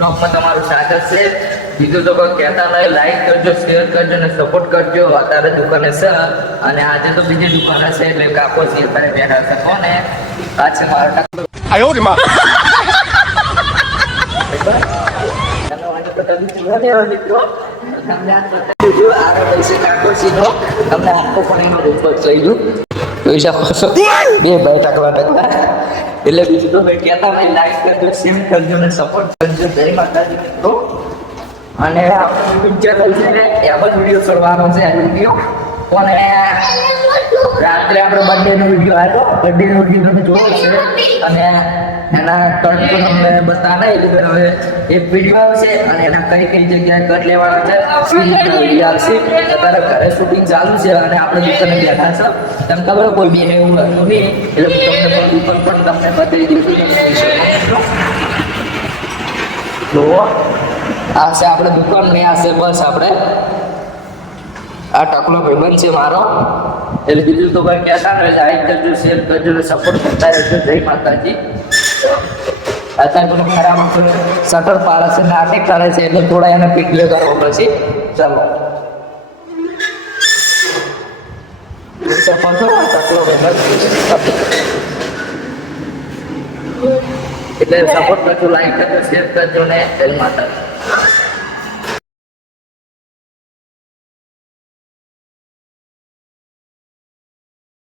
બ્લોગમાં તમારું સ્વાગત છે. બીજું તો કોઈ કહેતા નહીં, લાઈક કરજો, શેર કરજો અને સપોર્ટ કરજો. અત્યારે દુકાને છે અને આજે તો બીજી દુકાને છે એટલે કાકો છે અત્યારે બેઠા છે. કોને આ છે મારો ટકલો. આયો રે માં. મિત્રો તમને આ બતાવી આગળ પૈસે કાકો સીધો તમને આખો પણ એનો ઉપર થઈ ગયું જોઈ શકો છો. બે ભાઈ ટકલા એટલે બીજું તો મેં કહેતા ભાઈ લાઈક કરજો, શેર કરજો અને સપોર્ટ કરજો. જય માતાજી મિત્રો. અને આપણું ચેનલ છે ને એમાં વિડીયો કરવાનો છે. આ વિડીયો અને રાત્રે આપણો બર્થડેનો વિડીયો આવ્યો. બર્થડેનો વિડીયો તમે જોયો છે અને એના ત્રણ તો તમને બતાવે એટલે હવે એક વિડીયો આવશે અને એના કઈ કઈ જગ્યાએ કટ લેવાના છે વિડીયો આવશે. અત્યારે ઘરે શૂટિંગ ચાલુ છે અને આપણે દુકાને બેઠા છે. તમને ખબર કોઈ બે એવું હતું નહીં એટલે તમને દુકાન પણ તમને બતાવી દઈશું. તો આ છે આપણે દુકાન ને આ છે બસ આપણે આ ટકલો ભાઈબંધ છે મારો. એટલે બીજું તો કંઈ કહેતા ને લાઈક કરજો, શેર કરજો અને સપોર્ટ કરતા રહેજો. જય માતાજી. અત્યારે તો મારામાં શટર પાડે છે, નાટક કરે છે એટલે થોડા એને પીટલે કરવો પડશે. ચાલો ટકલો ભાઈબંધ એટલે સપોર્ટ કરજો, લાઈક કરજો, શેર કરજો ને જય માતાજી.